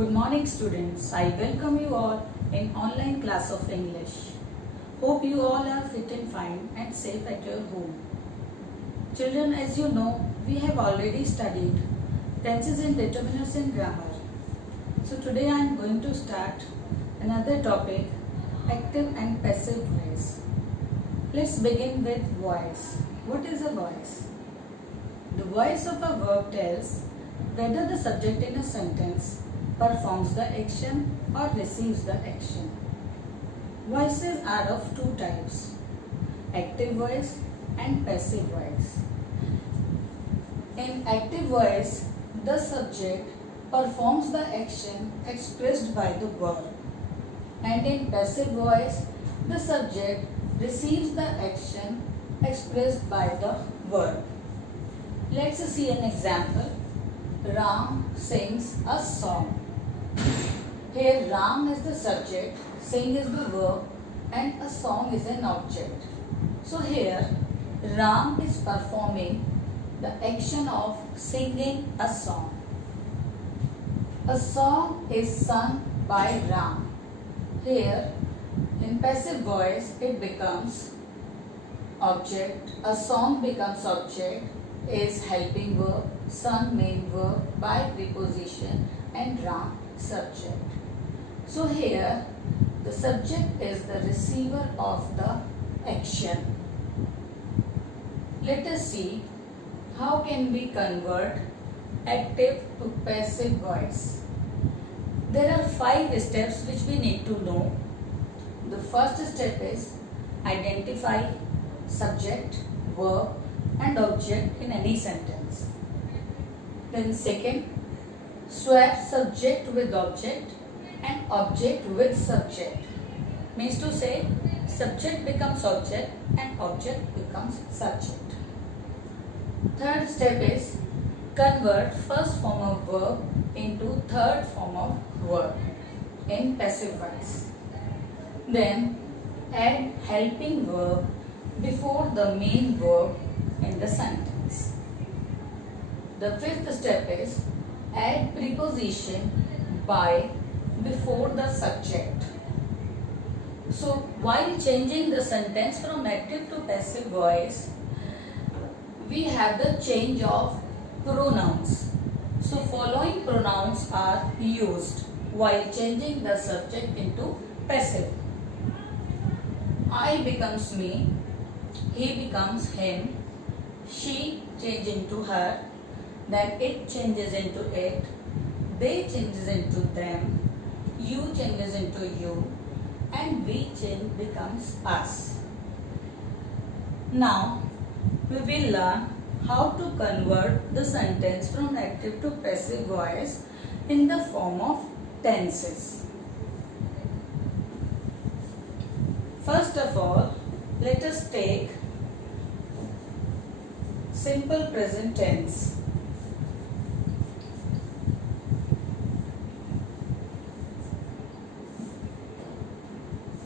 Good morning students. I welcome you all in online class of English. Hope you all are fit and fine and safe at your home. Children, as you know, we have already studied tenses and determiners in grammar. So today I am going to start another topic, active and passive voice. Let's begin with voice. What is a voice? The voice of a verb tells whether the subject in a sentence performs the action or receives the action. Voices are of two types, active voice and passive voice. In active voice, the subject performs the action expressed by the verb, and in passive voice, the subject receives the action expressed by the verb. Let's see an example. Ram sings a song. Here Ram is the subject, sing is the verb, and a song is an object. So here Ram is performing the action of singing a song. A song is sung by Ram. Here in passive voice it becomes object, a song becomes object, is helping verb, sung main verb by preposition, and Ram subject. So here the subject is the receiver of the action. Let us see how can we convert active to passive voice. There are 5 steps which we need to know. The first step is identify subject, verb and object in any sentence. Then second, swap subject with object and object with subject. Means to say subject becomes object and object becomes subject. Third step is convert first form of verb into third form of verb in passive voice. Then add helping verb before the main verb in the sentence. The fifth step is add preposition by before the subject. So while changing the sentence from active to passive voice, we have the change of pronouns. So following pronouns are used while changing the subject into passive. I becomes me, he becomes him, she changes into her, then it changes into it, they changes into them, you changes into you, and we change becomes us. Now we will learn how to convert the sentence from active to passive voice in the form of tenses. First of all, let us take simple present tense.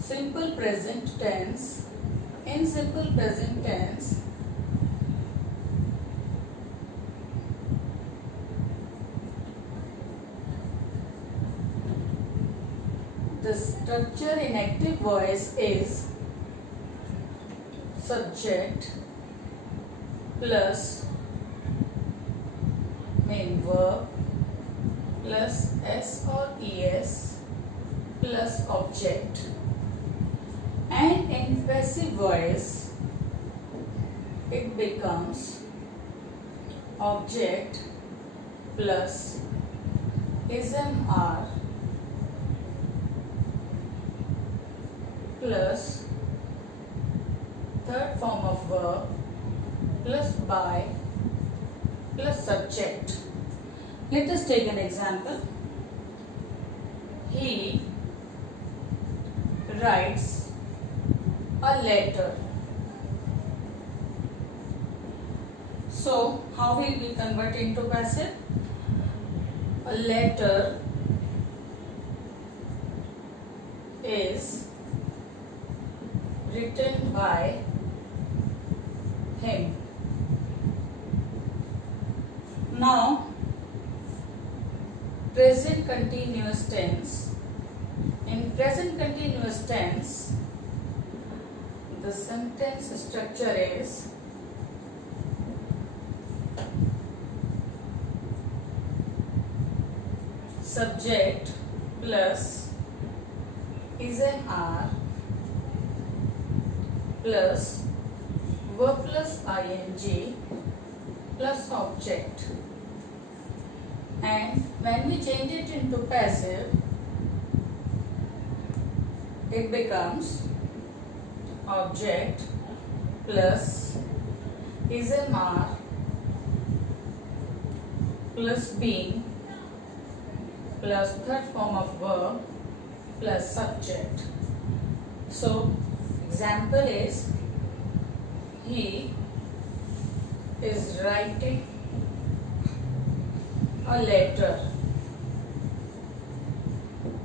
Simple present tense. In simple present tense, the structure in active voice is subject plus main verb plus s or es plus object. And in passive voice, it becomes object plus ism r plus third form of verb plus by plus subject. Let us take an example. He writes a letter. So how will we convert into passive? A letter is written by him. Now present continuous tense. In present continuous tense, the sentence structure is subject plus is an R plus verb plus ing plus object. And when we change it into passive, it becomes object plus is an R plus being plus third form of verb plus subject. So example is, he is writing a letter.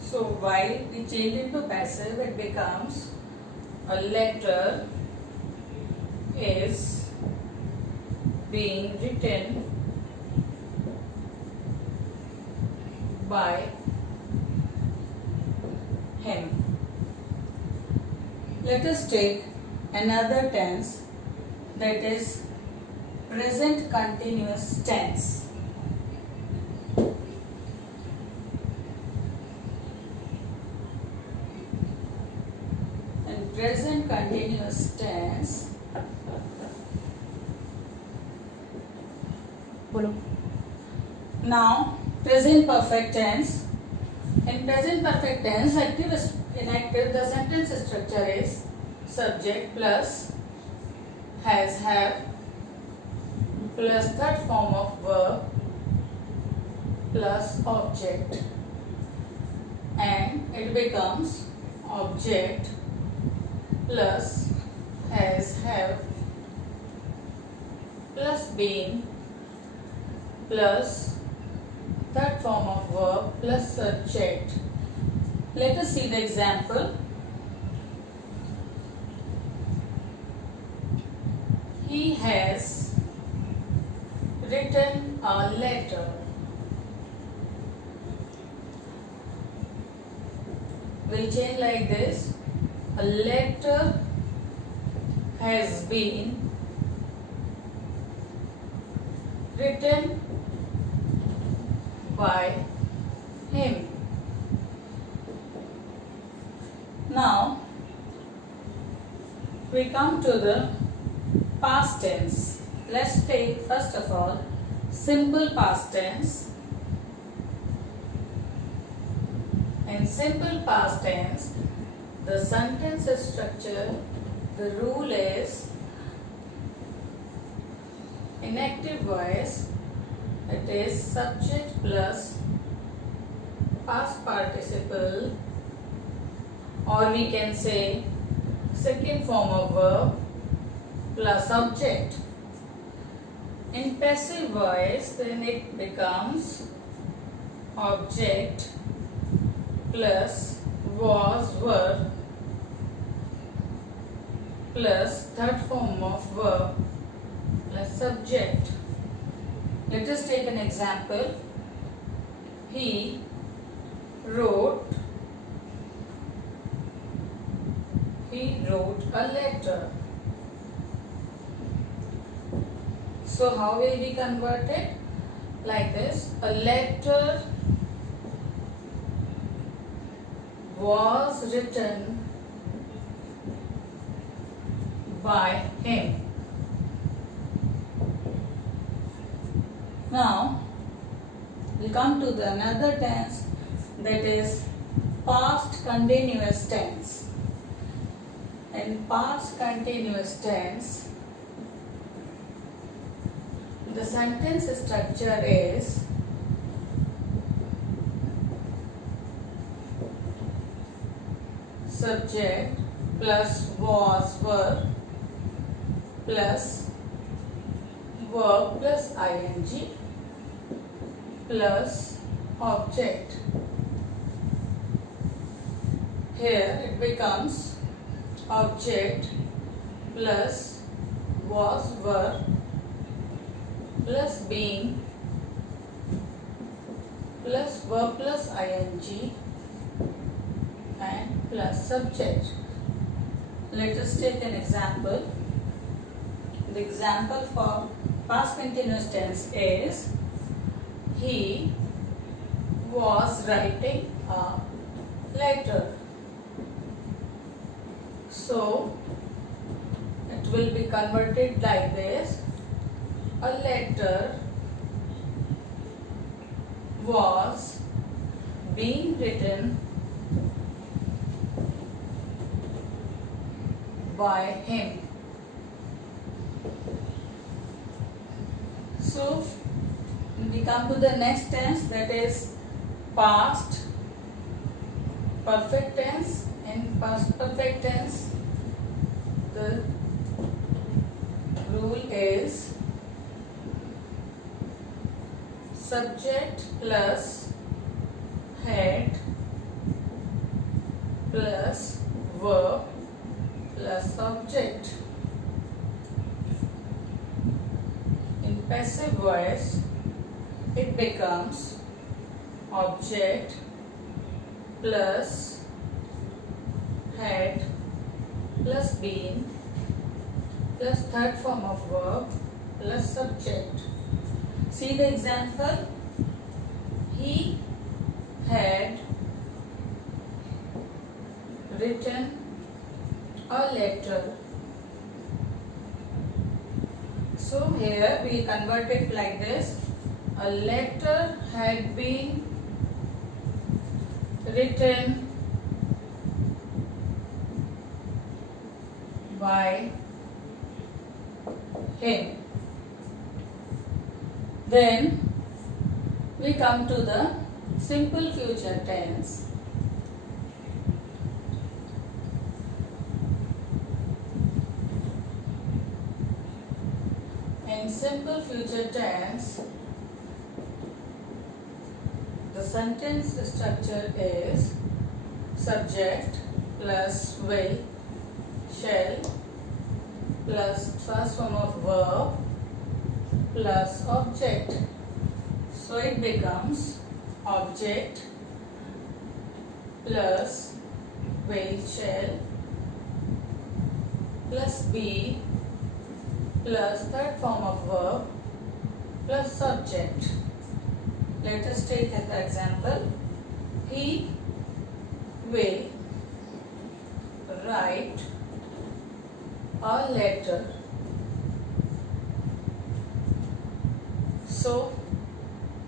So while we change it to passive, it becomes a letter is being written by him. Let us take another tense, that is present continuous tense. In present continuous tense, now present perfect tense. In present perfect tense, inactive, the sentence structure is subject plus has, have plus third form of verb plus object, and it becomes object plus has, have plus being plus third form of verb plus subject. Let us see the example. He has written a letter. We'll change like this. A letter has been written by him. Now we come to the past tense. Let's take first of all simple past tense. In simple past tense, the sentence structure, the rule is inactive voice, it is subject plus past participle, or we can say second form of verb plus object. In passive voice, then it becomes object plus was, were plus third form of verb plus subject. Let us take an example. He wrote a letter. So how will we convert it? Like this, a letter was written by him. Now we'll come to the another tense, that is past continuous tense. In past continuous tense, the sentence structure is subject plus was, were plus verb plus ing plus object. Here it becomes object plus was, were plus being plus verb plus ing and plus subject. Let us take an example. The example for past continuous tense is he was writing a letter. So it will be converted like this. A letter was being written by him. So we come to the next tense, that is past perfect tense. In past perfect tense, the rule is subject plus head plus verb plus object. In passive voice, it becomes object plus head plus been plus third form of verb plus subject. See the example. He had written a letter. So here we convert it like this. A letter had been written by him. Then we come to the simple future tense. In simple future tense, the sentence structure is subject plus will, shall plus first form of verb plus object. So it becomes object plus will, shall plus be plus third form of verb plus subject. Let us take an example. He will write a letter. So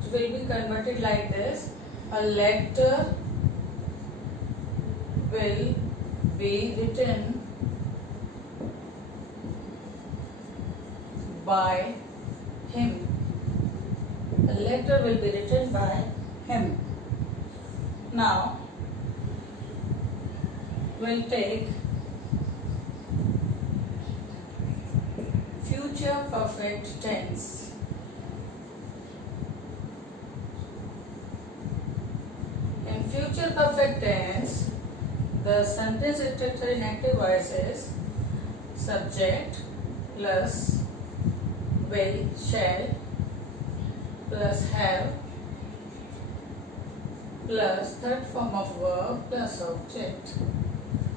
it will be converted like this. A letter will be written by him. A letter will be written by him. Now we'll take future perfect tense. In future perfect tense, the sentence structure in active voice is subject plus will, shall plus have plus third form of verb plus object.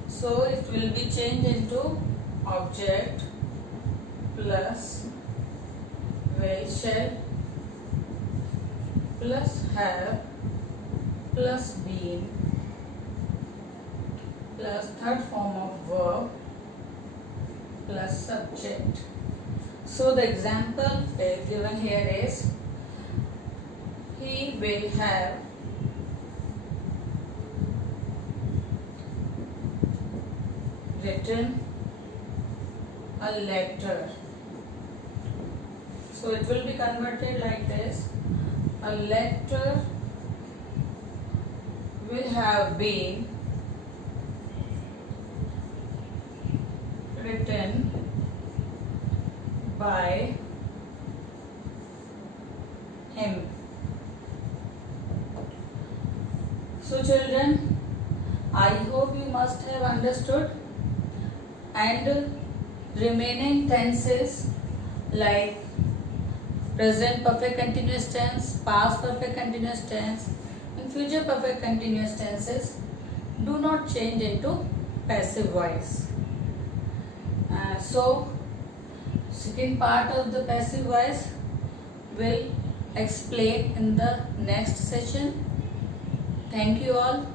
So it will be changed into object plus will, shall plus have plus been plus third form of verb plus subject. So the example given here is he will have written a letter. So it will be converted like this. A letter will have been written by him. So children, I hope you must have understood, and remaining tenses like present perfect continuous tense, past perfect continuous tense, and future perfect continuous tenses do not change into passive voice. So, second part of the passive voice will explain in the next session. Thank you all.